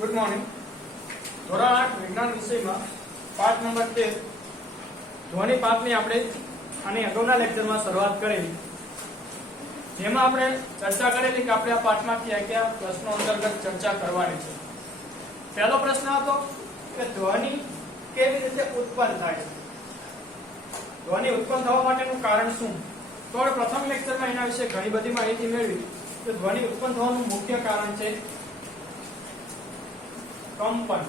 Good morning. ધોરણ 8 વિજ્ઞાન વિષયમાં પાઠ નંબર 13 ધ્વનિ પાઠની આપણે આની અગાઉના લેક્ચરમાં શરૂઆત કરેલી, જેમાં આપણે ચર્ચા કરેલી કે આપણે આ પાઠમાંથી કયા પ્રશ્નો અંતર્ગત ચર્ચા કરવાની છે। પહેલો પ્રશ્ન હતો કે ધ્વનિ કેવી રીતે ઉત્પન્ન થાય છે, ધ્વનિ ઉત્પન્ન થવા માટેનું કારણ શું। તો આપણે પ્રથમ લેક્ચરમાં એના વિશે ઘણી બધી માહિતી મેળવી કે ધ્વનિ ઉત્પન્ન થવાનું મુખ્ય કારણ છે કંપન।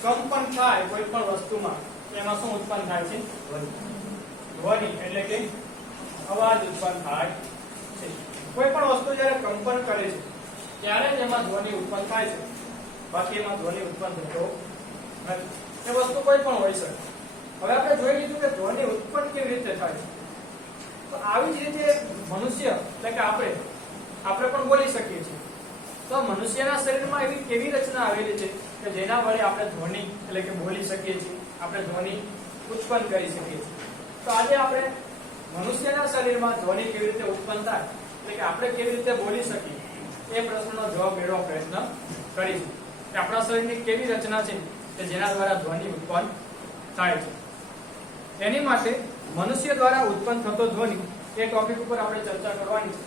કંપન થાય કોઈ પણ વસ્તુમાં એમાં શું ઉત્પન્ન થાય છે? ધ્વનિ એટલે કે અવાજ ઉત્પન્ન થાય છે। કોઈ પણ વસ્તુ જ્યારે કંપન કરે છે ત્યારે જ એમાં ધ્વનિ ઉત્પન્ન થાય છે, બાકી એમાં ધ્વનિ ઉત્પન્ન થતો નથી। એ વસ્તુ કોઈ પણ હોઈ શકે। હવે આપણે જોઈ લીધું કે ધ્વનિ ઉત્પન્ન કેવી રીતે થાય છે, તો આવી જ રીતે મનુષ્ય એટલે કે આપણે પણ બોલી શકીએ છીએ। તો મનુષ્યના શરીરમાં એવી કેવી રચના આવેલી છે કે જેના વડે આપણે ધ્વનિ એટલે કે બોલી શકીએ છીએ, આપણે ધ્વનિ ઉત્પન્ન કરી શકીએ છીએ। તો આજે આપણે મનુષ્યના શરીરમાં ધ્વનિ કેવી રીતે ઉત્પન્ન થાય એટલે કે આપણે કેવી રીતે બોલી શકીએ એ પ્રશ્નનો જવાબ મેળવવાનો પ્રયત્ન કરીશું કે આપણા શરીરની કેવી રચના છે કે જેના દ્વારા ધ્વનિ ઉત્પન્ન થાય છે। એની માટે મનુષ્ય દ્વારા ઉત્પન્ન થતો ધ્વનિ એ ટોપિક ઉપર આપણે ચર્ચા કરવાની છે।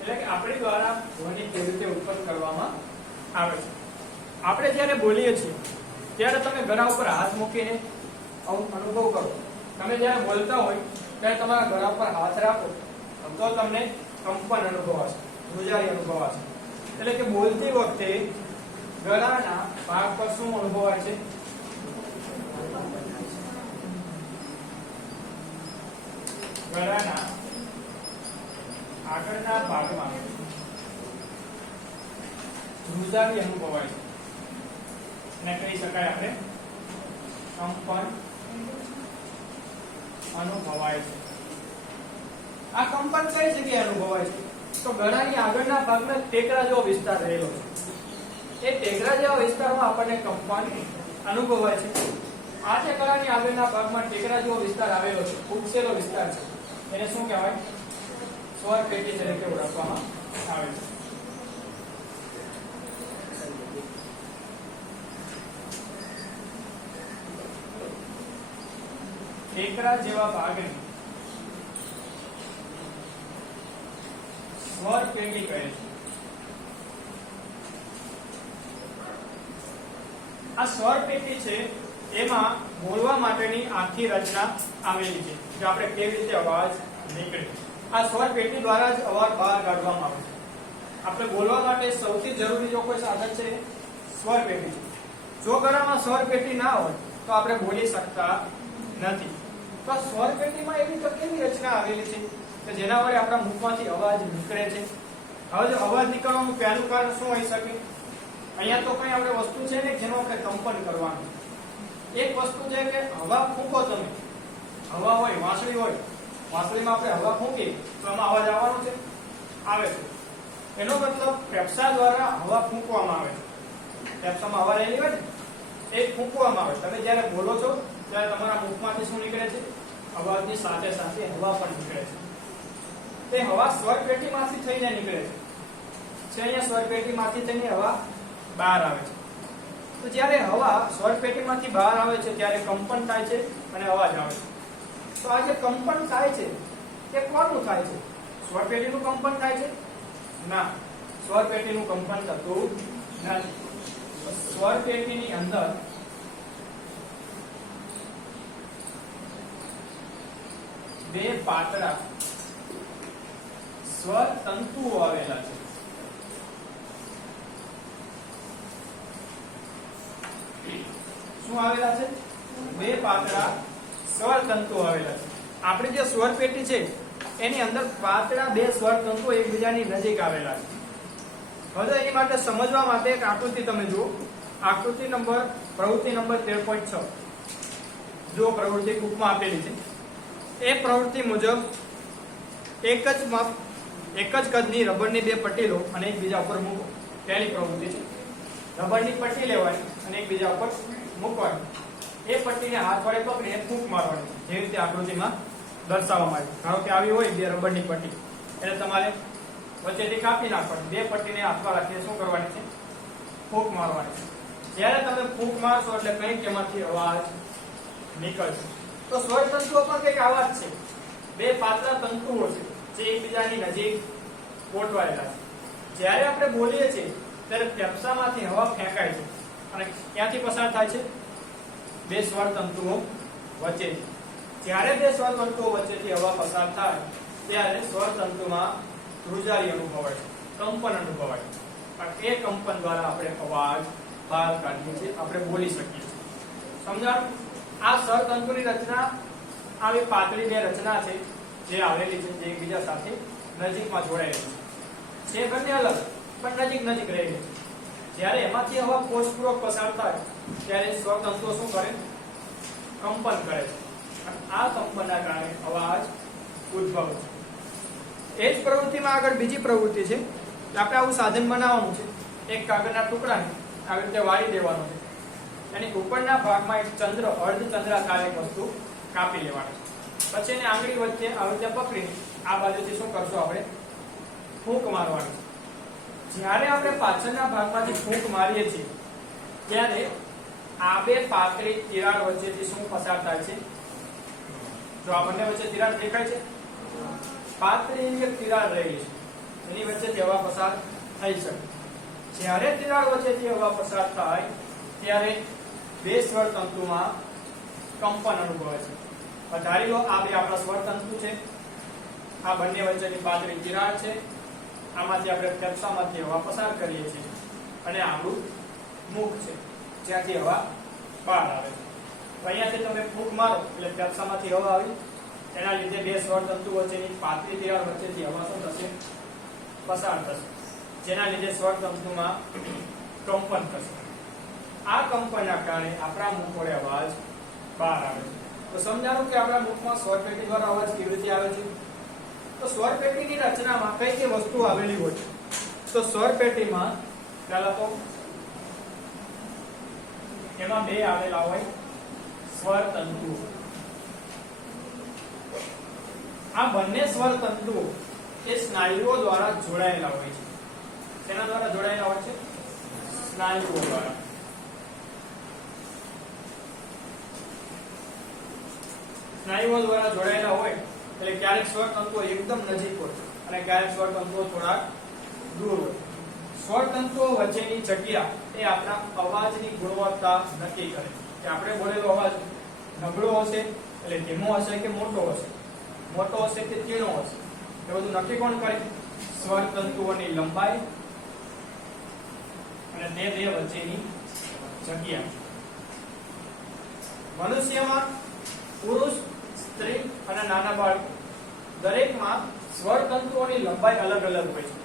એટલે કે આપણી દ્વારા ધ્વનિ કેવી રીતે ઉત્પન્ન કરવામાં આવે છે। આપણે જ્યારે બોલીએ છીએ ત્યારે તમે ગળા ઉપર હાથ મૂકીને અનુભવ કરો। તમે જ્યારે બોલતા હોય ત્યારે તમારા ગળા પર હાથ રાખો તો તમને કંપન અનુભવાશે, ધ્રુજારી અનુભવાશે। એટલે કે બોલતી વખતે ગળાના ભાગ પર શું અનુભવાય છે? ગળાના આગળના ભાગમાં ધ્રુજારી અનુભવાય છે, એને કહી શકાય આપણે કંપન અનુભવાય છે। આ કંપન કઈ જગ્યાએ અનુભવાય છે? તો ગળાની આગળના ભાગમાં ટેકરા જેવો વિસ્તાર રહેલો છે, એ ટેકરા જેવા વિસ્તારમાં આપણને કંપન અનુભવાય છે। આ જે ગળાની આગળના ભાગમાં ટેકરા જેવો વિસ્તાર આવેલો છે, ઉપસેલો વિસ્તાર છે, એને શું કહેવાય? સ્વર પેટી તરીકે ઓળખવામાં આવે છે। ટેકરા જેવા ભાગને સ્વર પેટી કહે છે। આ સ્વર પેટી છે એમાં બોલવા માટેની આખી રચના આવેલી છે કે આપણે કેવી રીતે અવાજ નીકળે। આ સ્વર પેટી દ્વારા જ અવાજ બહાર કાઢવામાં આવે છે। આપણે બોલવા માટે સૌથી જરૂરી જો કોઈ સાધન છે સ્વર પેટી છે। જો ગળામાં સ્વર પેટી ના હોય તો આપણે બોલી શકતા નથી। તો સ્વર પેટીમાં એવી તો કેવી રચના આવેલી છે કે જેના વડે આપણા મુખમાંથી અવાજ નીકળે છે। હવે જો અવાજ નીકળવાનું પહેલું કારણ શું હોઈ શકે? અહીંયા તો કઈ આપણે વસ્તુ છે ને જેનું આપણે કંપન કરવાનું। એક વસ્તુ છે કે હવા ફૂંકો, તમે હવા હોય, વાંસળી હોય, વાંસળીમાં આપણે હવા ફૂંકીએ તો એમાં અવાજ આવવાનો છે, આવે છે। એનો મતલબ ફેફસા દ્વારા હવા ફૂંકવામાં આવે છે। ફેફસામાં હવા રહેલી હોય ને એ ફૂંકવામાં આવે। તમે જ્યારે બોલો છો ત્યારે તમારા મુખમાંથી શું નીકળે છે? અવાજની સાથે સાથે હવા પણ નીકળે છે। તે હવા સ્વર પેટીમાંથી થઈને નીકળે છે। અહીંયા સ્વર પેટીમાંથી થઈને હવા બહાર આવે છે। તો જ્યારે હવા સ્વર પેટીમાંથી બહાર આવે છે ત્યારે કંપન થાય છે અને અવાજ આવે છે। તો આ જે કંપન થાય છે એ કોનું થાય છે? સ્વર પેટીનું કંપન થાય છે? ના, સ્વર પેટીનું કંપન થતું નથી। સ્વર પેટીની અંદર બે પાતળા સ્વર તંતુઓ આવેલા છે। શું આવેલા છે? બે પાતળા સ્વર તંતુઓ આવેલા છે। આપણી જે સ્વર પેટી છે એની અંદર પાતળા બે સ્વર તંતુઓ એકબીજાની નજીક આવેલા છે। હવે એની માટે સમજવા માટે એક આકૃતિ તમે જુઓ। આકૃતિ નંબર પ્રવૃત્તિ નંબર 13.6 જો પ્રવૃત્તિ બુકમાં આપેલી છે એ પ્રવૃત્તિ મુજબ એક જ કદની રબરની બે પટ્ટીઓ અને એકબીજા ઉપર મૂકો। પહેલી પ્રવૃત્તિ છે રબરની પટ્ટી લેવાની અને એકબીજા ઉપર મૂકવાની। એ પટ્ટીને હાથ વડે પકડીને ફૂંક મારવાની છે, જે રીતે આકૃતિમાં દર્શાવવામાં આવ્યું. ધારો કે આવી હોય બે રબરની પટ્ટી, એટલે તમારે વચ્ચેથી કાપી નાખવાની. બે પટ્ટીને હાથમાં રાખીને શું કરવાની છે? ફૂંક મારવાની છે. જ્યારે તમે ફૂંક મારશો એટલે કંઈક એમાંથી અવાજ નીકળશે. તો સ્વર તંતુઓ પણ કંઈક આવા જ છે. બે પાતળા તંતુઓ છે જે એકબીજાની નજીક ગોઠવાયેલા છે. જ્યારે આપણે બોલીએ છીએ ત્યારે ફેફસામાંથી હવા ફેંકાય છે અને ક્યાંથી પસાર થાય છે? બે સ્વર તંતુઓ વચ્ચેથી. જ્યારે બે સ્વર તંતુઓ વચ્ચેથી હવા પસાર થાય ત્યારે સ્વર તંતુમાં ધ્રુજારી અનુભવાય છે, કંપન અનુભવાય છે. અને એ કંપન દ્વારા આપણે અવાજ બહાર કાઢીએ છીએ, આપણે બોલી શકીએ છીએ. સમજાણું? આ સ્વર તંતુની રચના આવી પાતળી બે રચના છે જે આવેલી છે, જે એકબીજા સાથે નજીકમાં જોડાયેલી છે. બંને અલગ પણ નજીક નજીક રહેલી છે. જ્યારે એમાંથી હવા કોષપૂર્વક પસાર થાય ત્યારે સ્વર તંતુઓ શું કરે? કંપન કરે છે. અને આ કંપનના કારણે અવાજ ઉદ્ભવે છે. એ જ પ્રવૃત્તિમાં આગળ બીજી પ્રવૃત્તિ છે. આપણે આવું સાધન બનાવવાનું છે. એક કાગળના ટુકડાને આવી રીતે વાળી દેવાનો છે. એની ઉપરના ભાગમાં એક ચંદ્ર અર્ધચંદ્રાકાર એક વસ્તુ કાપી લેવાની છે. પછી એને આંગળી વચ્ચે આવી રીતે પકડીને આ બાજુથી શું કરશું? આપણે ફૂંક મારવાની છે. જ્યારે આપણે પાછળના ભાગમાંથી ફૂંક મારીએ છીએ ત્યારે આ બે પાતળી તિરાડ વચ્ચેથી શું પસાર થાય છે? જો આ બંને વચ્ચે તિરાડ દેખાય છે, પાતળી એક તિરાડ રહેલી છે, એની વચ્ચેથી હવા પસાર થઈ શકે. જ્યારે તિરાડ વચ્ચેથી હવા પસાર થાય ત્યારે બે સ્વર તંતુમાં કંપન અનુભવાય છે. ધારી લો આ બે આપણા સ્વર તંતુ છે, આ બંને વચ્ચેની પાતળી તિરાડ છે, આમાંથી આપણે ફેફસામાંથી હવા પસાર કરીએ છીએ અને આપણું મુખ છે જ્યાંથી હવા બહાર આવે છે. તો અહીંયાથી તમે ફૂંક મારો એટલે ફેફસામાંથી હવા આવી, એના લીધે બે સ્વર તંતુ વચ્ચેની પાતળી તિરાડ વચ્ચેથી હવા શું થશે? પસાર થશે, જેના લીધે સ્વર તંતુમાં કંપન થશે. આ કંપનના કારણે આપણા મુખ વડે અવાજ બહાર આવે છે. તો સમજાણું કે આપણા મુખમાં સ્વર પેટી દ્વારા અવાજ કેવી રીતે આવે છે? તો સ્વર પેટીની રચનામાં કઈ કઈ વસ્તુ આવેલી હોય છે? તો સ્વર પેટીમાં પહેલા તો એમાં બે આવેલા હોય સ્વર તંતુઓ. આ બંને સ્વર તંતુઓ એ સ્નાયુઓ દ્વારા જોડાયેલા હોય છે. તેના દ્વારા જોડાયેલા હોય છે? સ્નાયુઓ દ્વારા. સ્નાયુઓ દ્વારા જોડાયેલા હોય એટલે ક્યારેક સ્વર તંતુઓ એકદમ નજીક હોય અને ક્યારેક સ્વર તંતુઓ થોડા દૂર હોય. સ્વર તંતુઓ વચ્ચેની જગ્યા એ આપણા અવાજની ગુણવત્તા નક્કી કરે કે આપણે બોલેલો અવાજ નબળો હશે એટલે ધીમો હશે કે મોટો હશે, મોટો હશે કે તીણો હશે, એ બધું નક્કી કોણ કરે? સ્વર તંતુઓની લંબાઈ અને તે બે વચ્ચેની જગ્યા. મનુષ્યમાં પુરુષ, સ્ત્રી અને નાના બાળક દરેકમાં સ્વર તંતુઓની લંબાઈ અલગ અલગ હોય છે.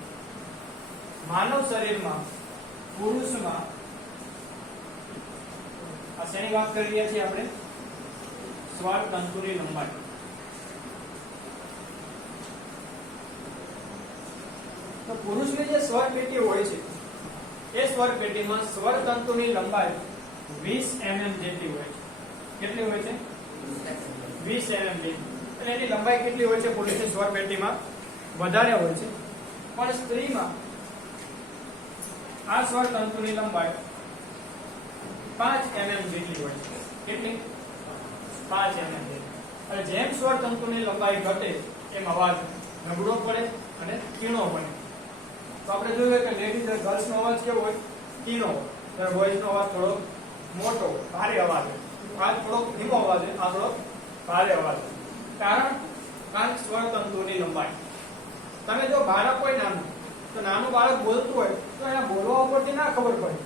માનવ શરીરમાં પુરુષમાં આ શેની વાત કરી રહ્યા છીએ આપણે? સ્વર તંતુની લંબાઈ. તો પુરુષની જે સ્વર પેટી હોય છે એ સ્વર પેટીમાં સ્વર તંતુની લંબાઈ 20 mm જેટલી હોય છે. કેટલી હોય છે? 20 mm જેટલી. એટલે એની લંબાઈ કેટલી હોય છે? પુરુષની સ્વર પેટીમાં વધારે હોય છે, પણ સ્ત્રીમાં આ સ્વર તંતુની લંબાઈ 5 mm જેટલી હોય છે. કેટલી? 5 mm જેટલી. અને જેમ સ્વર તંતુની લંબાઈ ઘટે એમ અવાજ નબળો પડે અને તીણો બને. તો આપણે જોયું કે લેડીઝ અને ગર્લ્સ નો અવાજ કેવો હોય? તીણો. ત્યારે બોયઝ નો અવાજ થોડો મોટો, ભારે અવાજ હોય. આ થોડો ધીમો અવાજ હોય, આ થોડો ભારે અવાજ હોય. કારણ સ્વર તંતુની લંબાઈ. તમે જો બાળક હોય નાનું, તો નાનું બાળક બોલતું હોય તો એના બોલવા ઉપરથી ના ખબર પડે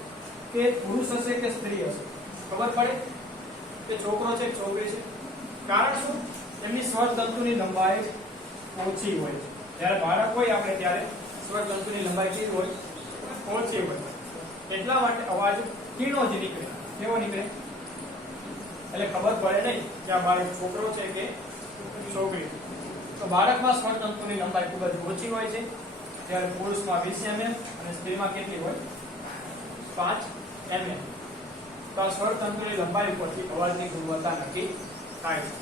કે પુરુષ હશે કે સ્ત્રી હશે. ખબર પડે કે છોકરો છે કે છોકરી છે. કારણ શું? એમની સ્વર તંતુની લંબાઈ ઓછી હોય છે. જ્યારે બાળક હોય આપણે ત્યારે સ્વર તંતુની લંબાઈ કેવી હોય? ઓછી હોય. એટલા માટે અવાજ તીણો જ નીકળે. કેવો નીકળે? એટલે ખબર પડે નહીં કે આ બાળક છોકરો છે કે છોકરી. તો બાળકમાં સ્વર તંતુની લંબાઈ ખૂબ જ ઓછી હોય છે, જ્યારે પુરુષમાં 20 mm અને સ્ત્રીમાં કેટલી હોય? 5 mm. તો આ સ્વર તંતુની લંબાઈ પરથી અવાજની ગુણવત્તા નક્કી થાય છે.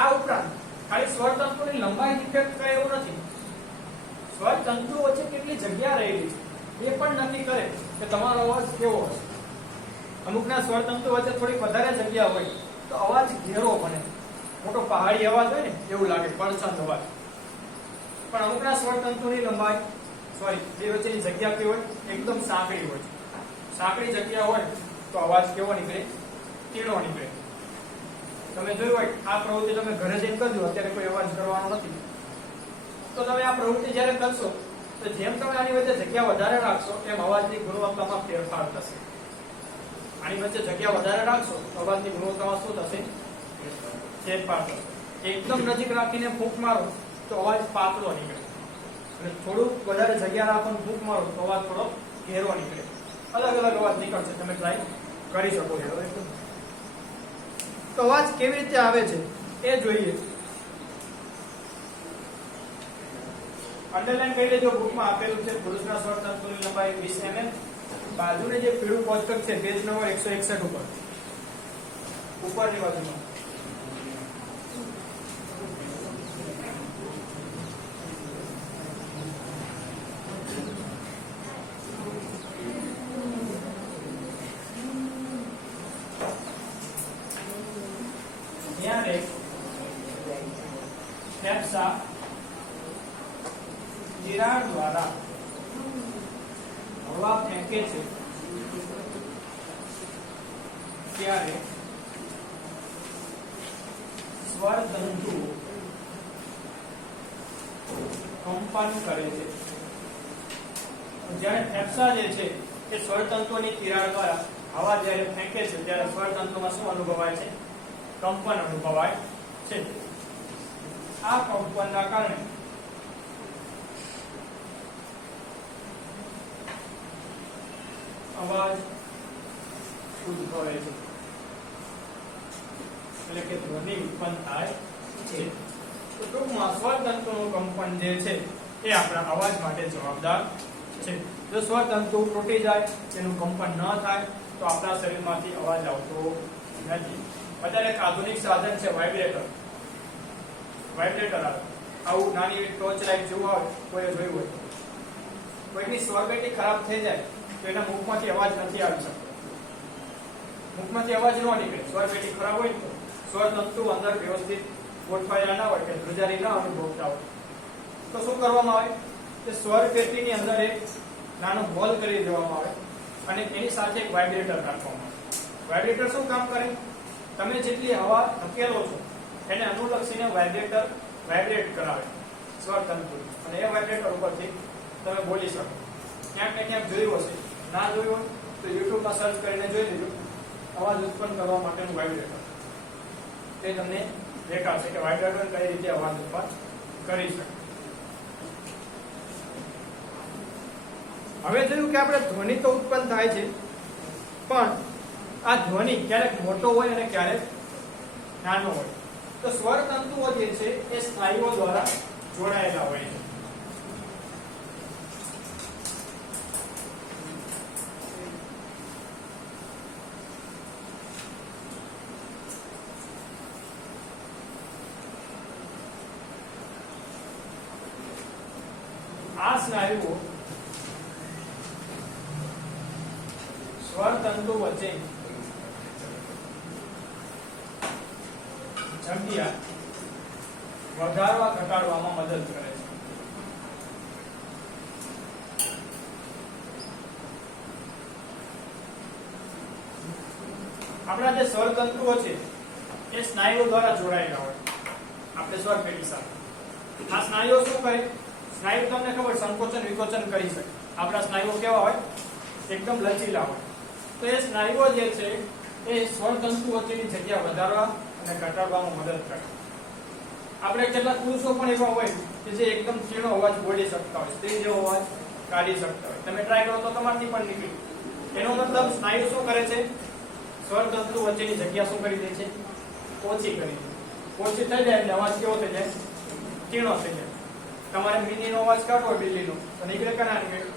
આ ઉપરાંત ખાલી સ્વર તંતુની લંબાઈ ઇફેક્ટ કરે એવું નથી. સ્વર તંતુ વચ્ચે કેટલી જગ્યા રહેલી છે એ પણ નક્કી કરે કે તમારો અવાજ કેવો હશે. અમુકના સ્વર તંતુ વચ્ચે થોડી વધારે જગ્યા હોય તો અવાજ ઘેરો બને, મોટો પહાડી અવાજ હોય ને એવું લાગે, પડછંદ અવાજ. પણ અમુકના સ્વર તંતુની લંબાઈ બે વચ્ચેની જગ્યા કેવી હોય, એકદમ સાંકડી હોય. સાંકડી જગ્યા હોય તો અવાજ કેવો નીકળે, તીણો નીકળે. તમે જોયું હોય આ પ્રવૃત્તિ તમે ઘરે જઈને કરજો, અત્યારે કોઈ અવાજ કરવાનો નથી, તો તમે આ પ્રવૃત્તિ જ્યારે કરશો તો જેમ તમે આની વચ્ચે જગ્યા વધારે રાખશો એમ અવાજની ગુણવત્તામાં ફેરફાર થશે. આની વચ્ચે જગ્યા વધારે રાખશો તો અવાજની ગુણવત્તામાં શું થશે, ફેરફાર થશે. એકદમ નજીક રાખીને ફૂંક મારો તો અવાજ પાતળો નીકળે, અને થોડું વધારે જગ્યા રાખીને ફૂંક મારો તો અવાજ થોડો ઘેરો નીકળે. અલગ અલગ અવાજ નીકળશે, તમે ટ્રાય કરી શકો છો. તો અવાજ કેવી રીતે આવે છે એ જોઈએ. અંડરલાઈન કરી લેજો, બુકમાં આપેલું છે પુરુષના સ્વર તંતુની લંબાઈ 20 mm. બાજુને જે પીળું કોષ્ટક છે પેજ નંબર 161 ઉપર, ઉપરની બાજુમાં. ફેફસા તિરાડ દ્વારા હવા ફેંકે છે ત્યારે સ્વર તંતુ કંપન કરે છે. જ્યારે ફેફસા જે છે એ સ્વર તંતુની તિરાડ દ્વારા હવા જ્યારે ફેંકે છે ત્યારે સ્વર તંતુમાં શું અનુભવાય છે, કંપન અનુભવાય છે. આ કંપનના કારણે અવાજ ઉદ્ભવે છે, એટલે કે ધ્વનિ ઉત્પન્ન થાય છે. તો ટૂંકમાં સ્વર તંતુનું કંપન જે છે એ આપણા અવાજ માટે જવાબદાર છે. જો સ્વર તંતુ તૂટી જાય, તેનું કંપન ન થાય તો આપણા શરીરમાંથી અવાજ આવતો નથી. અત્યારે એક આધુનિક સાધન છે વાઇબ્રેટર. વાઇબ્રેટર આવે, આવું નાની ટોર્ચ લાઇટ જેવું આવે, કોઈએ જોયું હોય. કોઈની સ્વરપેટી ખરાબ થઈ જાય તો એના મુખમાંથી અવાજ નથી આવી શકતો, મુખમાંથી અવાજ ન નીકળે. સ્વરપેટી ખરાબ હોય તો સ્વર તંતુ અંદર વ્યવસ્થિત ગોઠવાયેલા ના હોય કે ધ્રુજારી ન અનુભવતા હોય તો શું કરવામાં આવે કે સ્વરપેટીની અંદર એક નાનો હોલ કરી દેવામાં આવે અને એની સાથે એક વાઇબ્રેટર રાખવામાં આવે. વાઇબ્રેટર શું કામ કરે, તમે જેટલી હવા ધકેલો છો એને અનુલક્ષીને વાઇબ્રેટર વાઇબ્રેટ કરાવે સ્વર તંતુ, અને એ વાઇબ્રેટર ઉપરથી તમે બોલી શકો. ક્યાંક ને ક્યાંક જોયું હશે, ના જોયું હોય તો યુટ્યુબમાં સર્ચ કરીને જોઈ લેજો, અવાજ ઉત્પન્ન કરવા માટેનું વાઇબ્રેટર. તે તમને દેખાશે કે વાઇબ્રેટર કઈ રીતે અવાજ ઉત્પન્ન કરી શકે. હવે જોયું કે આપણે ધ્વનિ તો ઉત્પન્ન થાય છે, પણ આ ધ્વનિ ક્યારેક મોટો હોય અને ક્યારેક નાનો હોય. તો સ્વર તંતુઓ જે છે એ સ્નાયુઓ દ્વારા જોડાયેલા હોય છે. આ સ્નાયુઓ સ્વર તંતુ વચ્ચે જગ્યા વધારવા ઘટાડવામાં મદદ કરે છે. આપણા જે સ્વર તંતુઓ છે એ સ્નાયુઓ દ્વારા જોડાયેલા હોય આપણે સ્વર પેટી સાથે. આ સ્નાયુઓ શું કરે, સ્નાયુ તમને ખબર સંકોચન વિકોચન કરી શકે. આપણા સ્નાયુઓ કેવા હોય, એકદમ લચીલા હોય. તો એ સ્નાયુઓ જે છે એ સ્વર તંતુ વચ્ચેની જગ્યા વધારવા અને ઘટાડવામાં મદદ કરે. આપણે કેટલાક પુરુષો પણ એવા હોય કે જે એકદમ ક્ષીણો અવાજ બોલી શકતા હોય, સ્ત્રી જેવો અવાજ કાઢી શકતા હોય. તમે ટ્રાય કરો તો તમારથી પણ નીકળી. એનો મતલબ સ્નાયુ શું કરે છે, સ્વર તંતુ વચ્ચેની જગ્યા શું કરી દે છે, ઓછી કરી દે. ઓછી થઈ જાય એટલે અવાજ કેવો થઈ જાય, ક્ષીણો થઈ જાય. તમારે મીનીનો અવાજ કાઢવો બિલ્લીનો તો નીકળે કે ના નીકળે,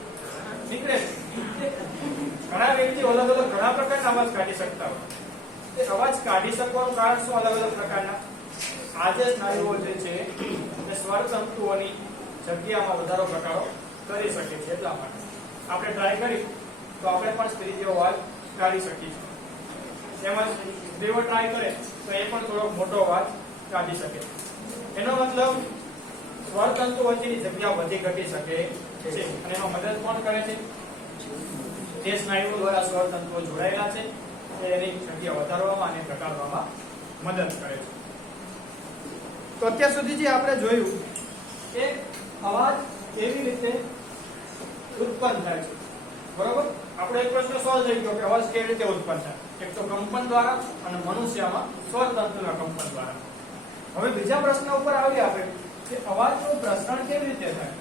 નીકળે. ઘણા વ્યક્તિઓ અલગ અલગ ઘણા પ્રકારના અવાજ કાઢી શકતા હોય. એ અવાજ કાઢી શકવાનું કારણ શું? અલગ અલગ પ્રકારના આજે સ્નાયુઓ જે છે એ સ્વર તંતુઓની જગ્યામાં વધારો ઘટાડો કરી શકે છે. એટલા માટે આપણે ટ્રાય કરી તો આપણે પણ સ્ત્રી જેવો અવાજ કાઢી શકીએ છીએ. તેમજ દેવો ટ્રાય કરે તો એ પણ થોડો મોટો અવાજ કાઢી શકે. એનો મતલબ સ્વર તંતુ વચ્ચેની જગ્યા વધી ઘટી શકે છે. અને એમાં મદદ કોણ કરે છે? જે સ્નાયુઓ દ્વારા સ્વર તંતુઓ જોડાયેલા છે એની જગ્યા વધારવામાં અને ઘટાડવામાં મદદ કરે છે. તો અત્યાર સુધી જે આપણે જોયું કે અવાજ કેવી રીતે ઉત્પન્ન થાય છે, બરોબર? આપણો એક પ્રશ્ન સોલ્વ થઈ ગયો કે અવાજ કેવી રીતે ઉત્પન્ન થાય. એક તો કંપન દ્વારા અને મનુષ્યમાં સ્વર તંતુના કંપન દ્વારા. હવે બીજા પ્રશ્ન ઉપર આવીએ આપણે કે અવાજનું પ્રસરણ કેવી રીતે થાય.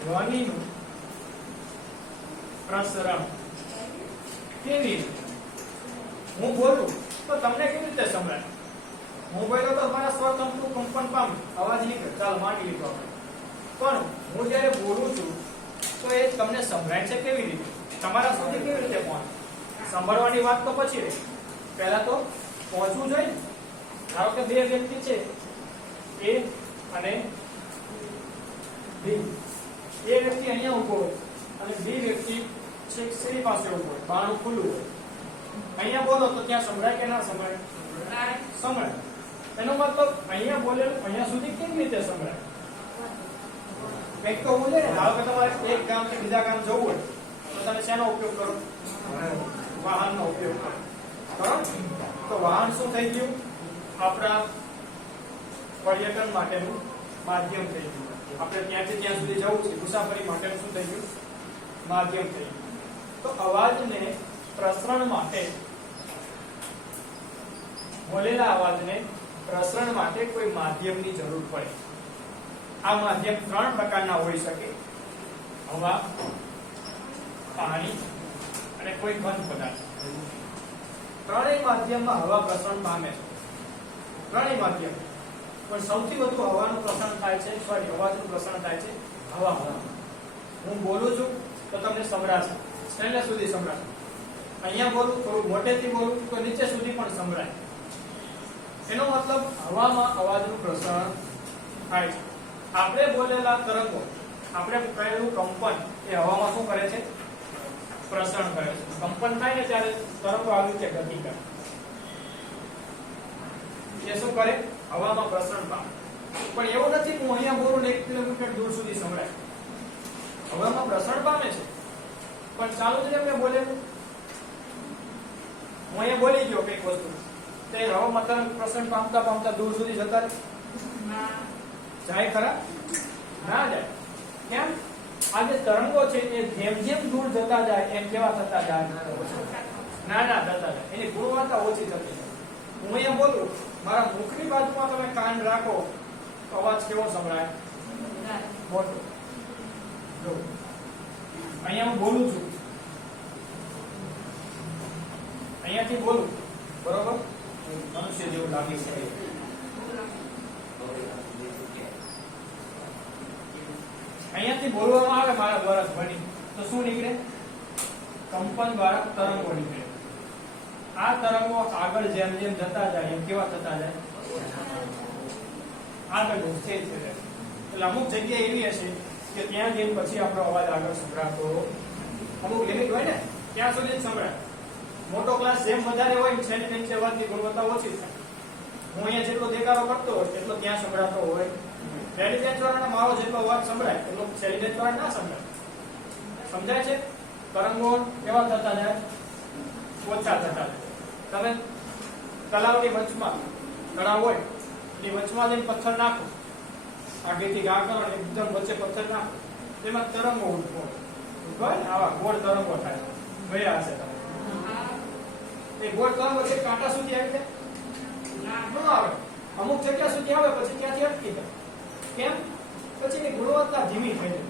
ધ્વનિનું પ્રસરણ કેવી રીતે? હું બોલું તો તમને કેવી રીતે સંભળાય? હું બોલ્યો તો મારા સ્વર તંતુ કંપન પામે, અવાજ નીકળે, ચાલ માની લીધો આપણે. પણ હું જ્યારે બોલું છું તો એ તમને સંભળાય છે કેવી રીતે? તમારા સુધી કેવી રીતે પહોંચે? સંભળવાની વાત તો પછી રહે, પહેલા તો પહોંચવું જોઈએ ને. ધારો કે બે વ્યક્તિ છે એ અને બી. એ વ્યક્તિ અહીંયા ઉભો હોય અને બી વ્યક્તિ છેક સીડી પાસે ઉભો હોય, બારણું ખુલ્લું હોય. અહીંયા બોલો તો ત્યાં સંભળાય કે ના સંભળાય? સંભળાય. એનો મતલબ અહીંયા બોલેલું અહીંયા સુધી કેવી રીતે સંભળાય? કંઈક તો બોલે ને. ધારો કે તમારે એક ગામથી બીજા ગામ જવું હોય તો તમે શેનો ઉપયોગ કરો? વાહનનો ઉપયોગ કરો. બરાબર? તો વાહન શું થઈ ગયું? આપણા પર્યટન માટેનું માધ્યમ થઈ ગયું. આપણે ત્યાંથી ત્યાં સુધી જવું છે, મુસાફરી માટેનું શું થઈ ગયું? માધ્યમ થઈ ગયું. તો અવાજને પ્રસરણ માટે, બોલેલા અવાજને પ્રસરણ માટે કોઈ માધ્યમની જરૂર પડે. આ માધ્યમ ત્રણ પ્રકારના હોઈ શકે: હવા, પાણી અને કોઈ ઘન પદાર્થ. ત્રણેય માધ્યમમાં હવા પ્રસરણ પામે છે. ત્રણેય માધ્યમ, પણ સૌથી વધુ હવાનું પ્રસરણ થાય છે, અવાજનું પ્રસરણ થાય છે હવામાં. હું બોલું છું તો તમને સંભળાશે, છેલ્લે સુધી સંભળાશે. અહીંયા બોલું, થોડું મોટેથી બોલું તો નીચે સુધી પણ સંભળાય. એનો મતલબ હવામાં અવાજનું પ્રસરણ થાય છે. આપણે બોલેલા તરંગો, આપણે કરેલું કંપન એ હવામાં શું કરે છે? પ્રસરણ કરે છે. કંપન થાય ને ત્યારે તરંગો આવી રીતે ગતિ કરે. એ શું કરે? હવામાં પ્રસરણ પામે. પણ એવું નથી કે હું અહીંયા બોલું ને 1 કિલોમીટર દૂર સુધી સંભળાય. હવામાં પ્રસરણ પામે છે પણ ચાલુ છે મેં બોલેલું. હું અહીંયા બોલી ગયો કંઈક વસ્તુ, તે હવામાં તરંગ પ્રસરણ પામતા પામતા દૂર સુધી જતા જાય ખરા? ના જાય. કેમ? આ જે તરંગો છે એ જેમ જેમ દૂર જતા જાય એમ કેવા થતા જાય? નાના થતા જાય. એની ગુણવત્તા ઓછી થતી જાય. હું અહીંયા બોલું, મારા મુખની બાજુમાં તમે કાન રાખો તો અવાજ કેવો સંભળાય? મોટો. જો અહીંયા હું બોલું છું, અહીંયાથી બોલું, બરોબર? મનુષ્ય જેવું લાગી શકે. અહીંયાથી બોલવામાં આવે મારા દ્વારા ધ્વનિ તો શું નીકળે? કંપન દ્વારા તરંગો નીકળે. આ તરંગો આગળ જેમ જેમ જતા જાય એમ કેવા થતા જાય? આગળ વધશે છે. એટલે અમુક જગ્યા એવી હશે કે ત્યાં જઈને પછી આપણો અવાજ આગળ સંભળાતો, અમુક લિમિટ હોય ને ત્યાં સુધી જ સંભળાય. મોટો ક્લાસ જેમ વધારે હોય છેલ્લી નીચે અવાજની ગુણવત્તા ઓછી થાય. હું અહીંયા જેટલો દેખાડો કરતો હોય એટલો ત્યાં સંભળાતો હોય. પહેલી બેન્ચ વાળાને મારો જેટલો અવાજ સંભળાય એટલો છેલ્લી બેન્ચ વાળા ના સંભળાય. સમજાય છે? તરંગો કેવા થતા જાય? ઓછા થતા જાય. તમે તળાવની વચમાં, તળાવ હોય એની વચમાં જઈને પથ્થર નાખો, આગળથી ગા કરો અને એકદમ વચ્ચે પથ્થર નાખો, તેમાં તરંગો ઉઠો ને, આવા ગોળ તરંગો થાય. ગયા હશે તમે. એ ગોળ તરંગો છે કાંટા સુધી આવી જાય? ન આવે. અમુક જગ્યા સુધી આવે પછી ત્યાંથી અટકી જાય. કેમ? પછી એની ગુણવત્તા ધીમી થઈ જાય.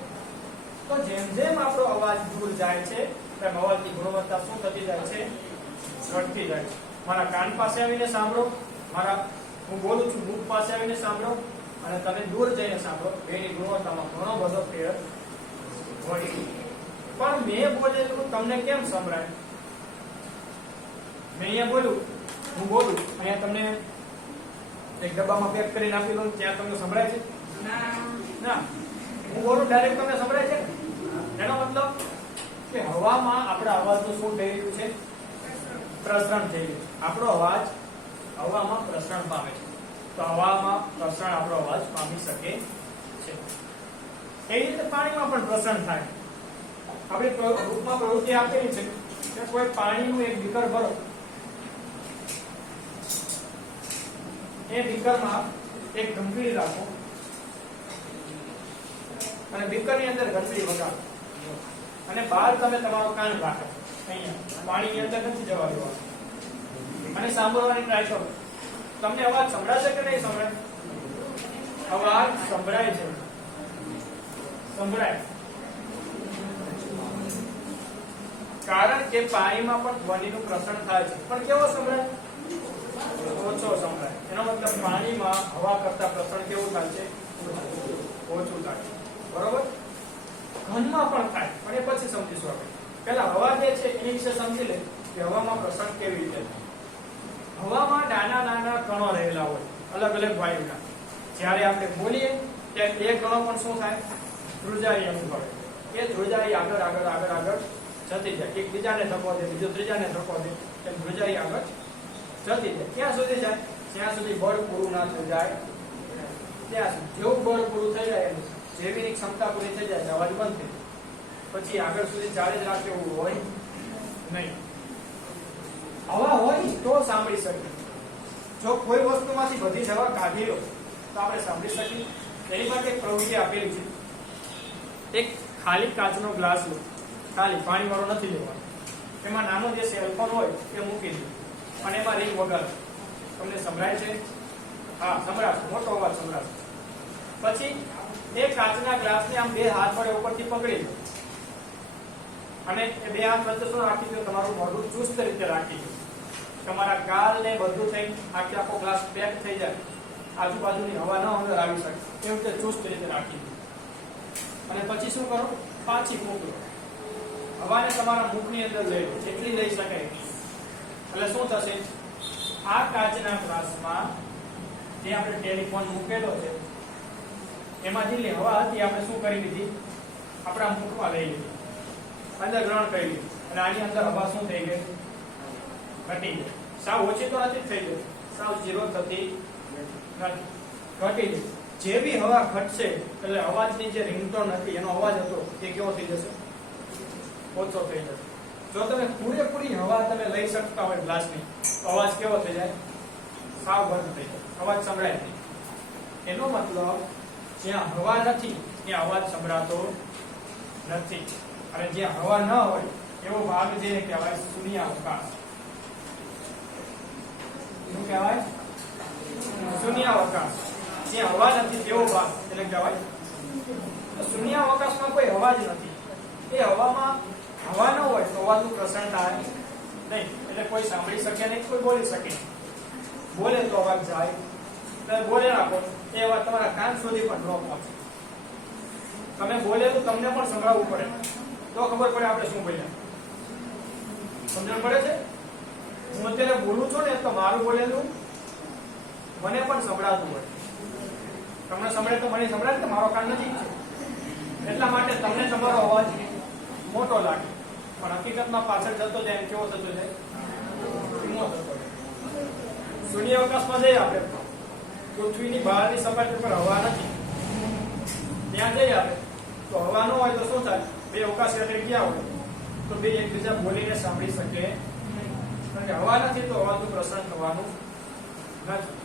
તો જેમ જેમ આપણો અવાજ દૂર જાય છે તેમ અવાજની ગુણવત્તા શું થતી જાય છે? ઘટતી જાય છે. મારા કાન પાસે આવીને સાંભળો, હું બોલું છું મુખ પાસે આવીને સાંભળો અને તમે દૂર જઈને સાંભળો, બેની ગુણવત્તામાં ઘણો બધો ફેર હોય. પણ મેં બોલેલું તમને કેમ સંભળાય? મેં અહીંયા બોલું, હું બોલું, અહીંયા તમને એક ડબ્બામાં પેક કરીને આપી દઉં, ત્યાં તમને સંભળાય છે? ના. હું બોલું ડાયરેક્ટ તમને સંભળાય છે? એનો મતલબ કે હવામાં આપણા અવાજનું શું થઈ રહ્યું છે? પ્રસરણ થઈ રહ્યું. આપણો અવાજ હવામાં પ્રસરણ પામે છે. તો હવામાં પ્રસરણ આપણો અવાજ પામી શકે છે. એ રીતે પાણીમાં પણ પ્રસરણ થાય. આપણી રૂપમાં પ્રવૃત્તિ આપેલી છે કે કોઈ પાણીનું એક બીકર ભરો, એ બીકરમાં એક ઘંટડી રાખો અને બીકરની અંદર ઘંટડી વગાડો અને બહાર તમે તમારો કાન રાખો. અહીંયા પાણીની અંદર નથી જવા દેવાનું અને સાંભળવાની ટ્રાય કરો. તમને અવાજ સંભળાશે કે નહીં સંભળાય? અવાજ સંભળાય છે. સંભળાય. કારણ કે પાણીમાં પણ ધ્વનિનું પ્રસરણ થાય છે, પણ કેવો સંભળાય? ઓછો સંભળાય. એનો મતલબ પાણીમાં હવા કરતા પ્રસરણ કેવું થાય છે? ઓછું થાય છે. બરોબર? ઘનમાં પણ થાય, પણ એ પછી સમજીશું આપણે. પહેલા હવા જે છે એની વિશે સમજી લે કે હવામાં પ્રસરણ કેવી રીતે થાય. હવામાં નાના નાના કણો રહેલા હોય, અલગ અલગ વાયુના. જ્યારે આપણે બોલીએ ત્યારે એ કણો પણ શું થાય? ધ્રુજારી અનુભવે. એ ધ્રુજારી આગળ આગળ આગળ આગળ જતી જાય. એક બીજાને ધક્કો દે, બીજો ત્રીજાને ધક્કો દે, એમ ધ્રુજારી આગળ જતી જાય. ક્યાં સુધી જાય? જ્યાં સુધી બળ પૂરું ના થઈ જાય ત્યાં સુધી. જેવું બળ પૂરું થઈ જાય એમ જેવીની ક્ષમતા પૂરી થઈ જાય અવાજ બંધ થઈ જાય. પછી આગળ સુધી ચાલે જ રાખે એવું હોય નહીં. હવા હોય તો સાંભળી શકીએ. જો કોઈ વસ્તુમાંથી બધી જ હવા કાઢી લો તો આપણે સાંભળી શકીએ. એની માટે એક પ્રવૃત્તિ આપેલી છે. એક ખાલી કાચનો ગ્લાસ લો, ખાલી પાણી વાળો નથી લેવાનો. એમાં નાનો જે સેલફોન હોય એ મૂકી દો અને એમાં રીંગ વગાડો. તમને સંભળાય છે? હા, સંભળાશે. મોટો અવાજ સંભળાશે. પછી એ કાચના ગ્લાસને આમ બે હાથ વડે ઉપરથી પકડી લો અને એ બે હાથ વચ્ચે શું રાખી દો? તમારું મોઢું ચુસ્ત રીતે રાખી દો. તમારા ગાલ ને બધું થઈ આખો ગ્લાસ પેક થઈ જાય, આજુબાજુની હવા ન અંદર આવી શકે એવી રીતે ચુસ્ત રીતે રાખી દો. અને પછી શું કરો? પાછી ફૂંકો. હવાને તમારા મુખની અંદર લઈ લો, જેટલી લઈ શકે. એટલે શું થશે? આ કાચના ગ્લાસમાં જે આપણે ટેલિફોન મૂકેલો છે એમાં જેટલી હવા હતી આપણે શું કરી લીધી? આપણા મુખમાં લઈ લીધી, અંદર ગ્રહણ કરી લીધી. અને આની અંદર હવા શું થઈ ગઈ? ઘટી ગઈ. સાવ ઓછી તો નથી થઈ ગઈ, સાવ ઝીરો થતી નથી, ઘટી ગઈ. જેવી હવા ઘટશે એટલે અવાજની જે રિંગટોન હતી એનો અવાજ હતો એ કેવો થઈ જશે? ઓછો થઈ જશે. જો તમે પૂરેપૂરી હવા તમે લઈ શકતા હોય ગ્લાસની તો અવાજ કેવો થઈ જાય? સાવ બંધ થઈ જાય, અવાજ સંભળાય નહીં. એનો મતલબ જ્યાં હવા નથી ત્યાં અવાજ સંભળાતો નથી. અને જ્યાં હવા ન હોય એવો ભાગ જેને કહેવાય શૂન્યાવકાશ. શું કહેવાય? શૂન્યાવકાશ. જ્યાં હવા નથી તેવો ભાગ એટલે કહેવાય શૂન્યાવકાશમાં કોઈ હવા જ નથી. એ હવામાં હવા ન હોય તો અવાજનું પ્રસરણ થાય નહીં, એટલે કોઈ સાંભળી શકે નહીં, કોઈ બોલી શકે નહીં. બોલે તો અવાજ જાય, તમે બોલે રાખો એ અવાજ તમારા કાન સુધી પણ ન પહોંચે. તમે બોલેલું તમને પણ સંભળાવવું પડે તો ખબર પડે આપણે શું બોલ્યા. સમજણ પડે છે? હું અત્યારે બોલું છું ને તો મારું બોલેલું મને પણ સંભળાતું હોય. તમને સંભળે તો મને સંભળાય કે મારો કાન નજીક છે, એટલા માટે તમને તમારો અવાજ મોટો લાગે, પણ હકીકતમાં પાછળ જતો જાય કેવો થતો જાય? ધીમો થતો જાય. શૂન્યાવકાશમાં જઈએ આપણે, પૃથ્વીની બહારની સપાટી પર હવા નથી, ત્યાં જઈએ આપણે તો હવા ન હોય તો શું થાય? બે અવકાશ યાત્રી ગયા હોય તો બે એકબીજા બોલીને સાંભળી શકે નહીં. કારણ કે હવા નથી તો અવાજનું પ્રસરણ થવાનું નથી.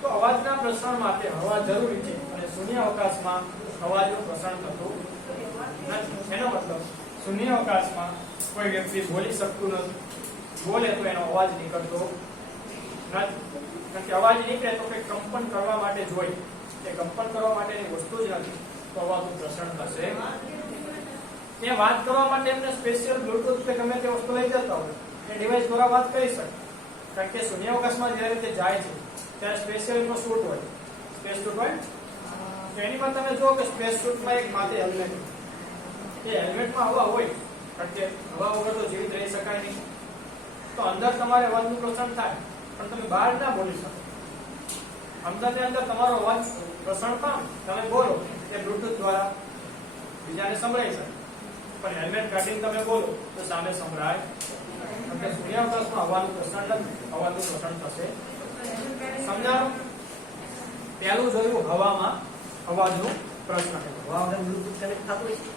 તો અવાજના પ્રસરણ માટે હવા જરૂરી છે અને શૂન્યાવકાશમાં અવાજનું પ્રસરણ થતું નથી. એનો મતલબ શૂન્યાવકાશમાં કોઈ વ્યક્તિ બોલી શકતું નથી, બોલે તો એનો અવાજ નીકળતો નથી. કારણ કે અવાજ નીકળે તો કંઈક કંપન કરવા માટે જોઈએ, એ કંપન કરવા માટેની વસ્તુ જ નથી તો અવાજનું પ્રસરણ થશે. ત્યાં વાત કરવા માટે એમને સ્પેશિયલ બ્લુટૂથ કે ગમે તે વસ્તુ લઈ જતા હોય એ ડિવાઇસ દ્વારા વાત કરી શકે. કારણ કે શૂન્યાવકાશમાં જ્યારે રીતે જાય છે ત્યારે સ્પેશિયલ એનો શૂટ હોય, સ્પેસ શૂટ હોય. તો એની પર તમે જુઓ કે સ્પેસ શૂટમાં એક માથે હેલ્મેટ, એ હેલ્મેટમાં હવા હોય, કારણ કે હવા વગર તો જીવિત રહી શકાય નહીં, તો અંદર તમારે અવાજનું પ્રસરણ થાય, પણ તમે બહાર ના બોલી શકો. અંદર ને અંદર તમારો અવાજ પ્રસરણ પામે, તમે બોલો એ બ્લૂટૂથ દ્વારા બીજાને સંભળાઈ શકે. પણ હેલ્મેટ કાઢીને તમે બોલો તો સામે સંભળાય, કારણ કે શૂન્યાવકાશમાં હવાનું પ્રસરણ નથી, હવાનું પ્રસરણ થશે. સમજાણું? પહેલું જોયું હવામાં અવાજનું પ્રસરણ. હવા વગર બ્લૂટૂથ કનેક્ટ થતું હોય છે.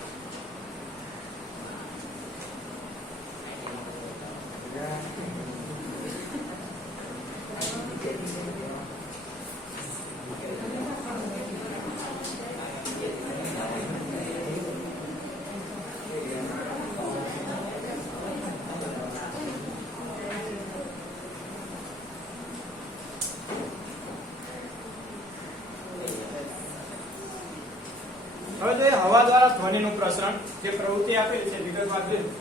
હવે જો એ હવા દ્વારા ધ્વનિનું પ્રસરણ જે પ્રવૃત્તિ આપેલી છે વિગતવાર જોઈએ.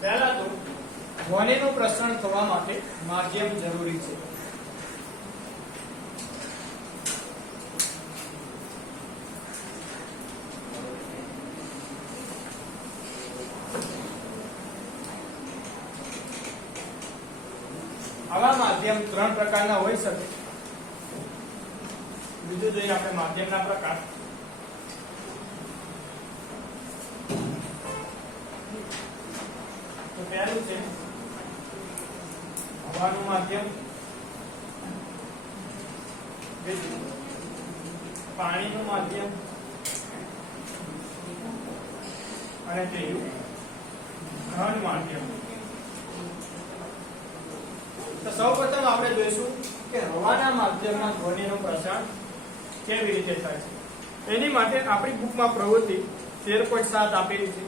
પહેલા તો ધ્વનિનું પ્રસરણ થવા માટે માધ્યમ જરૂરી છે. આવા માધ્યમ ત્રણ પ્રકારના હોઈ શકે. બીજું જોઈએ આપણે માધ્યમના પ્રકાર. તો પહેલું છે હવાનું માધ્યમ, બીજું પાણીનું માધ્યમ અને ત્રીજું ઘન માધ્યમ. તો સૌપ્રથમ આપણે જોઈશું કે હવાના માધ્યમમાં ધ્વનિનું પ્રસરણ કેવી રીતે થાય છે. એની માટે આપણી બુકમાં પ્રવૃત્તિ 13.7 આપેલી છે,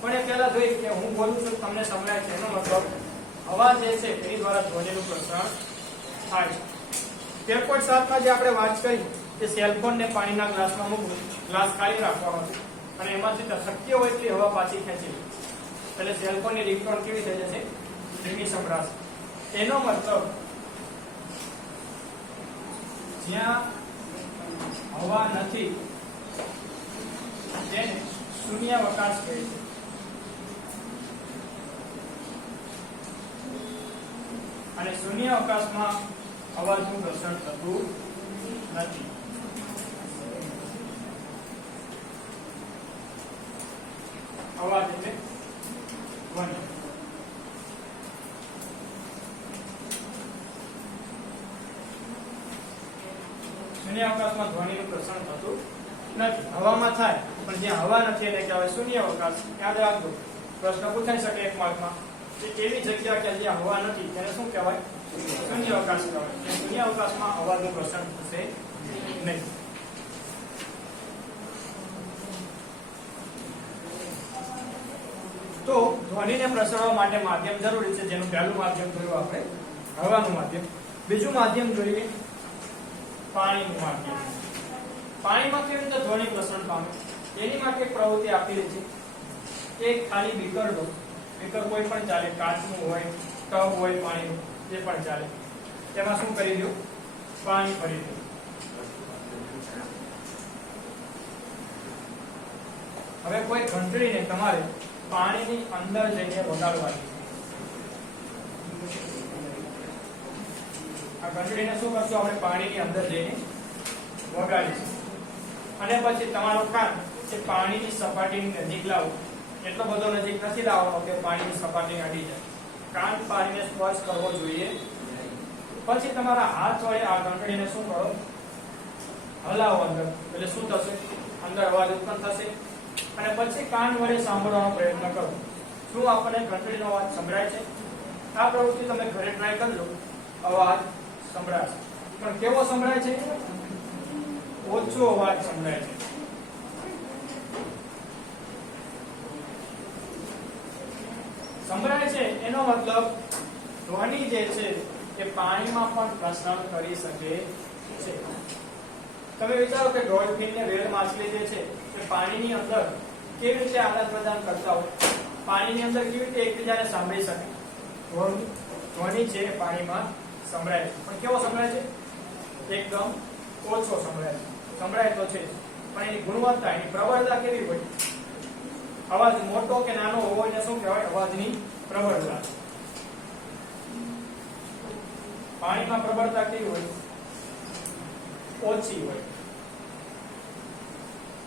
પણ એ પહેલા જોઈએ કે હું બોલું છું તમને સંભળાય છે, એનો મતલબ અવાજ જે છે એની દ્વારા ધ્વનિનું પ્રસરણ થાય છે. 13.7 માં જે આપણે વાત કરી કે સેલફોન ને પાણીના ગ્લાસમાં મૂકવું, ગ્લાસ ખાલી રાખવાનો છે અને એમાંથી શક્ય હોય એટલી હવા પાછી ખેંચી લે, એટલે સેલફોનની રિંગટોન કેવી થઈ જશે? ધીમી સંભળાશે. એનો મતલબ જ્યાં હવા નથી તેને શૂન્યાવકાશ કહે છે. અને શૂન્યાવકાશમાં અવાજનું પ્રસરણ થતું નથી. અવાજ એટલે ધ્વનિ. શૂન્યાવકાશમાં ધ્વનિનું પ્રસરણ થતું નથી. હવામાં થાય, પણ જ્યાં હવા નથી એને કહેવાય શૂન્યાવકાશ. યાદ રાખજો, પ્રશ્ન પૂછાઈ શકે એક માર્કમાં કે એવી જગ્યા કે જ્યાં હવા નથી તેને શું કહેવાય? શૂન્યાવકાશ કહેવાય. શૂન્યાવકાશમાં અવાજનું પ્રસરણ થશે નહીં. તો ધ્વનિને પ્રસરવા માટે માધ્યમ જરૂરી છે, જેનું પહેલું માધ્યમ જોયું આપણે હવાનું માધ્યમ. બીજું માધ્યમ જોઈએ પાણીનું માધ્યમ. પાણીમાં કેવી રીતે ધ્વનિ પ્રસરણ પામે એની માટે એક પ્રવૃત્તિ આપેલી છે. એક ખાલી બીકર લો, બીકર કોઈ પણ ચાલે, કાચનું હોય, ટબ હોય પાણીનું, જે પણ ચાલે. તેમાં શું કરી દો? પાણી ભરી દો. હવે કોઈ ઘંટડીને તમારે પાણીની અંદર જઈને વગાડવાની છે. આ ઘંટડીને શું કરશું? આપણે પાણીની અંદર જઈને વગાડીશું અને પછી તમારો કાન એ પાણીની સપાટીની નજીક લાવો. એટલો બધો નજીક નથી લાવવાનો કે પાણીની સપાટી અડી જાય. કાન પાણીને સ્પર્શ કરવો જોઈએ. પછી તમારા હાથ વડે આ ઘંટડીને શું કરો? હલાવો અંદર. એટલે શું થશે? અંદર અવાજ ઉત્પન્ન થશે. અને પછી કાન વડે સાંભળવાનો પ્રયત્ન કરો. શું આપણને ઘંટડીનો અવાજ સંભળાય છે? આ પ્રવૃત્તિ તમે ઘરે ટ્રાય કરજો, અવાજ સંભળાશે. પણ કેવો સંભળાય છે? ઓછો અવાજ સંભળાય છે. સંભળાય છે એનો મતલબ ધ્વનિ જે છે એ પાણીમાં પણ પ્રસરણ કરી શકે છે. તમે વિચારો કે ડોલ્ફિન ને વેલ માછલી જે છે એ પાણીની અંદર કેવી રીતે આદાન પ્રદાન કરતા હોય, પાણીની અંદર કેવી રીતે એકબીજાને સાંભળી શકે. ધ્વનિ છે એ પાણીમાં સંભળાય છે, પણ કેવો સંભળાય છે? એકદમ ઓછો સંભળાય છે. સંભળાય તો છે પણ એની ગુણવત્તા, એની પ્રબળતા કેવી હોય? અવાજ મોટો કે નાનો હોવો એને શું કહેવાય? અવાજની પ્રબળતા. પાણીમાં પ્રબળતા કેવી હોય? ઓછી હોય.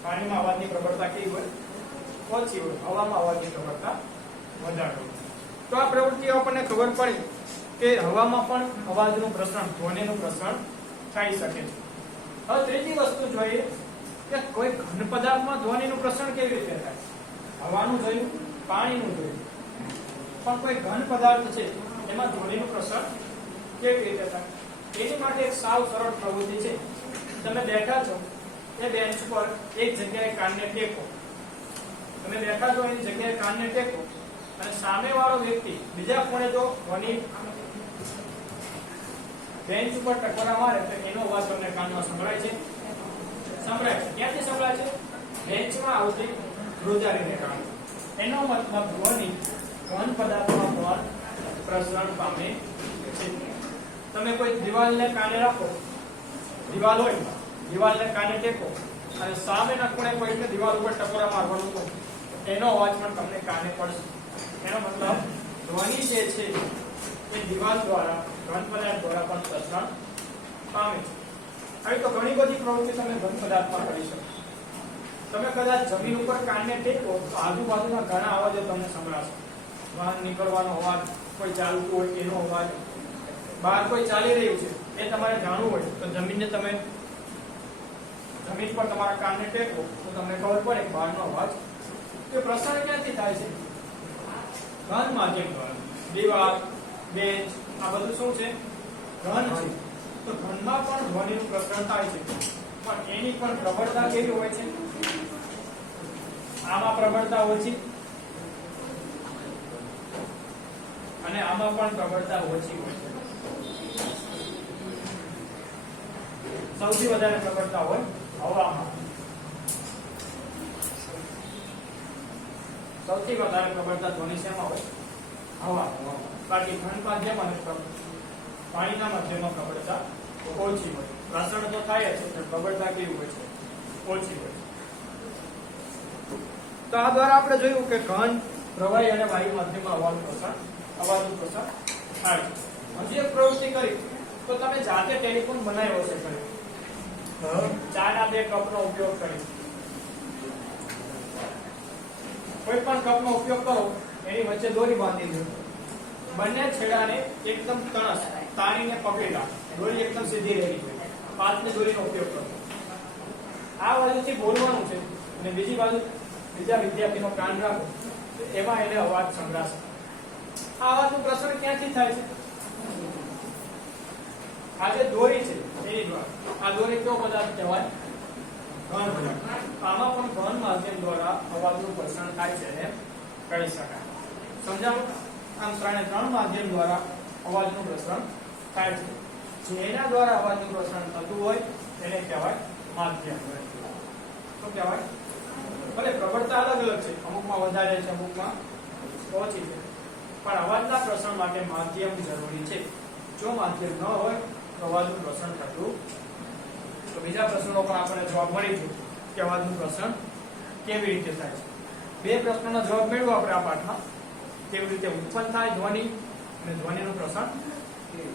પાણીમાં અવાજની પ્રબળતા કેવી હોય? ઓછી હોય. હવામાં અવાજની પ્રબળતા વધારે હોય. તો આ પ્રવૃત્તિઓ આપણને ખબર પડી કે હવામાં પણ અવાજનું પ્રસરણ, ધ્વનિનું પ્રસરણ થઈ શકે છે. હવે ત્રીજી વસ્તુ જોઈએ કે કોઈ ઘન પદાર્થમાં ધ્વનિનું પ્રસરણ કેવી રીતે થાય? હવાનું જોયું, પાણીનું જોયું, પણ કોઈ ઘન પદાર્થ છે એમાં ધ્વનિનું પ્રસરણ કેવી રીતે થાય? એની માટે એક સાવ સરળ પ્રવૃત્તિ છે. તમે બેઠા છો એ બેન્ચ પર એક જગ્યાએ કાનને ટેકો. તમે બેઠા છો એની જગ્યાએ કાનને ટેકો અને સામેવાળો વ્યક્તિ બીજા ખૂણે જો ધ્વનિ બેન્ચ ઉપર ટકોરા મારે તો એનો અવાજ તમને કાનમાં સંભળાય છે? સંભળાય છે. ક્યાંથી સંભળાય છે? બેન્ચમાં આવતી ધ્રુજારીને કારણે. એનો મતલબ ધ્વનિ ઘન પદાર્થમાં પણ પ્રસરણ પામે છે. તમે કોઈ દિવાલને કાને રાખો, દિવાલ હોય, દિવાલને કાને ટેકો અને સામેના ખૂણે કોઈને દિવાલ ઉપર ટકોરા મારવાનું હોય, એનો અવાજ પણ તમને કાને પડશે. એનો મતલબ ધ્વનિ જે છે એ દિવાલ દ્વારા, ઘન પદાર્થ દ્વારા પણ પ્રસરણ પામે છે. આવી તો ઘણી બધી પ્રવૃત્તિ તમે ઘન પદાર્થમાં કરી શકો. તમે કદાચ જમીન ઉપર કાનને ટેકો તો આજુબાજુના ઘણા અવાજો તમને સંભળાશે. વાહન નીકળવાનો અવાજ, કોઈ ચાલતું હોય એનો અવાજ, બહાર કોઈ ચાલી રહ્યું છે એ તમારે જાણવું હોય તો જમીન પર તમારા કાનને ટેકો તો તમને ખબર પડે કે બહારનો અવાજ. તો પ્રસરણ ક્યાંથી થાય છે? ઘન માધ્યમ દ્વારા. દિવાલ, બેન્ચ, આ બધું શું છે? ઘન છે. તો ઘનમાં પણ ધ્વનિનું પ્રસરણ થાય છે, પણ એની પણ પ્રબળતા કેવી હોય છે? આમાં પ્રબળતા ઓછી અને આમાં પણ પ્રબળતા ઓછી હોય છે. સૌથી વધારે પ્રબળતા હોય હવામાં. સૌથી વધારે પ્રબળતા ધ્વનિ શેમાં હોય? હવા. બાકી ઘન માધ્યમ અને પાણીના માધ્યમમાં પ્રબળતા ઓછી હોય. પ્રસરણ તો થાય છે પણ પ્રબળતા કેવી હોય છે? ઓછી હોય છે. તો આ દ્વારા આપણે જોયું કે ઘન, પ્રવાહી અને વાયુ માધ્યમમાં અવાજનું પ્રસરણ થાય છે. હજી એક પ્રવૃત્તિ કરી તો તમે જાતે ટેલિફોન બનાવ્યો છે, ચાના 2 કપનો ઉપયોગ કરી. કોઈ પણ કપનો ઉપયોગ કરો એની વચ્ચે દોરી બાંધી દો. બંને છેડાને એકદમ તણસ તાણીને પકડી રાખો. દોરી એકદમ સીધી રહેવી જોઈએ. પાતળી દોરીનો ઉપયોગ કરો. આ બાજુથી બોલવાનું છે અને બીજી બાજુ બીજા વિદ્યાર્થીનો કાન રાખો તો એમાં એને અવાજ સંભળાશે. આ અવાજનું પ્રસરણ ક્યાંથી થાય છે? આ જે દોરી છે એની દ્વારા. આ દોરી કયો પદાર્થ કહેવાય? ઘન પદાર્થ. આમાં પણ ઘન માધ્યમ દ્વારા અવાજનું પ્રસરણ થાય છે એમ કહી શકાય. સમજાવું? આમ ત્રણ માધ્યમ દ્વારા અવાજનું પ્રસરણ થાય છે. જેના દ્વારા અવાજનું પ્રસરણ થતું હોય એને કહેવાય માધ્યમ. શું કહેવાય? ભલે પ્રબળતા અલગ અલગ છે, અમુકમાં વધારે છે, અમુકમાં ઓછી છે, પણ અવાજના પ્રસરણ માટે માધ્યમ જરૂરી છે. જો માધ્યમ ન હોય તો અવાજનું પ્રસરણ થતું. તો બીજા પ્રશ્નનો પણ આપણને જવાબ મળી ગયો કે અવાજનું પ્રસરણ કેવી રીતે થાય છે. 2 પ્રશ્નોનો જવાબ મેળવ્યો આપણે આ પાઠમાં. કેવી રીતે ઉત્પન્ન થાય ધ્વનિ અને ધ્વનિનું પ્રસરણ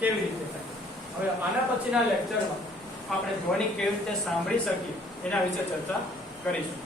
કેવી રીતે થાય. હવે આના પછીના લેક્ચરમાં આપણે ધ્વનિ કેવી રીતે સાંભળી શકીએ એના વિશે ચર્ચા કરીશું.